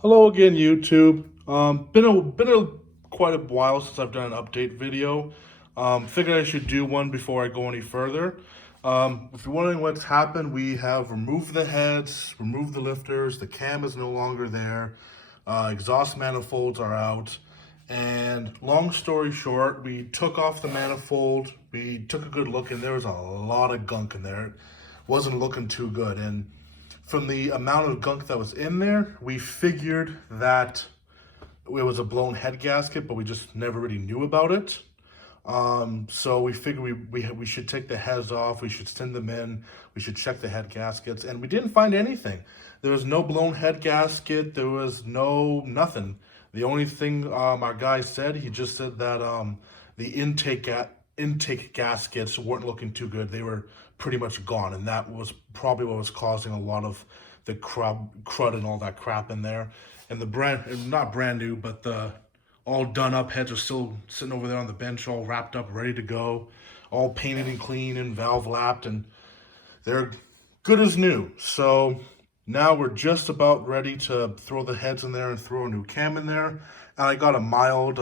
Hello again, YouTube. Been a quite a while since I've done an update video. Figured I should do one before I go any further. If you're wondering what's happened, we have removed the heads, removed the lifters. The cam is no longer there. Exhaust manifolds are out. And long story short, we took off the manifold. We took a good look, and there was a lot of gunk in there. It wasn't looking too good, and from the amount of gunk that was in there, we figured that it was a blown head gasket, but we just never really knew about it. So we figured we should take the heads off, we should send them in, we should check the head gaskets, and we didn't find anything. There was no blown head gasket, there was nothing. The only thing our guy said, he just said that the intake gaskets weren't looking too good. They were pretty much gone, and that was probably what was causing a lot of the crud and all that crap in there. And the not brand new, but the all done up heads are still sitting over there on the bench, all wrapped up, ready to go, all painted and clean and valve lapped, and they're good as new. So now we're just about ready to throw the heads in there and throw a new cam in there. And I got a mild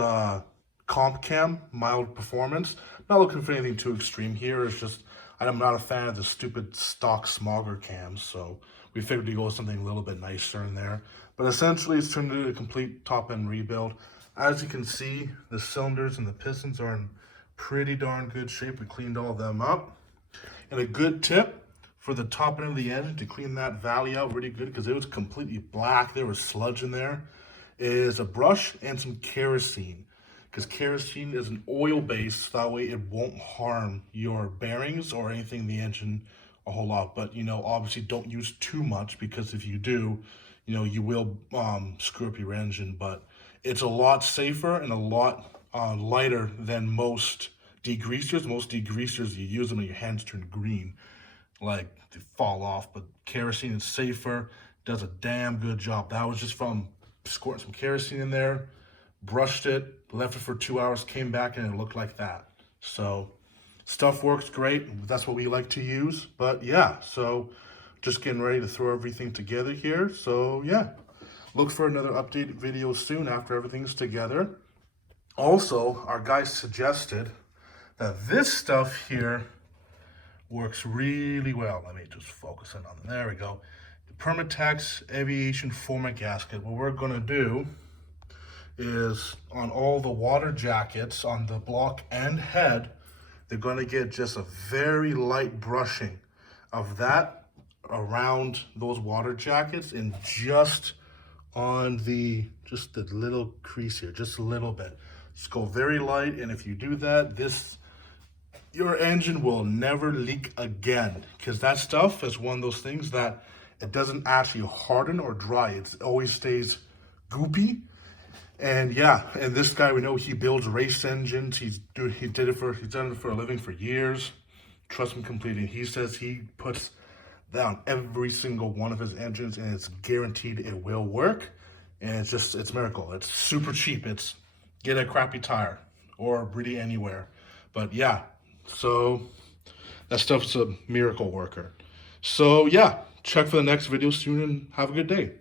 comp cam, mild performance. Not looking for anything too extreme here. It's just I'm not a fan of the stupid stock smogger cams, so we figured to go with something a little bit nicer in there. But essentially, it's turned into a complete top-end rebuild. As you can see, the cylinders and the pistons are in pretty darn good shape. We cleaned all of them up. And a good tip for the top end of the engine to clean that valley out really good, because it was completely black. There was sludge in there, is a brush and some kerosene. Because kerosene is an oil base, that way it won't harm your bearings or anything in the engine a whole lot. But, obviously don't use too much, because if you do, you will screw up your engine. But it's a lot safer and a lot lighter than most degreasers. Most degreasers, you use them and your hands turn green, like they fall off. But kerosene is safer, does a damn good job. That was just from squirting some kerosene in there, brushed it, left it for 2 hours, came back, and it looked like that. So stuff works great. That's what we like to use. But yeah, so just getting ready to throw everything together here. So yeah, look for another updated video soon after everything's together. Also, our guy suggested that this stuff here works really well. Let me just focus in on it. There we go. The Permatex Aviation Format Gasket. What we're gonna do is on all the water jackets on the block and head, they're going to get just a very light brushing of that around those water jackets, and just on just the little crease here, just a little bit. Just go very light, and if you do that, your engine will never leak again, because that stuff is one of those things that it doesn't actually harden or dry. It always stays goopy. And yeah, and this guy, we know he builds race engines. He's done it for a living for years. Trust him completely. He says he puts down every single one of his engines, and it's guaranteed it will work. And it's a miracle. It's super cheap. It's get a crappy tire or really anywhere. But yeah, so that stuff's a miracle worker. So yeah, check for the next video soon and have a good day.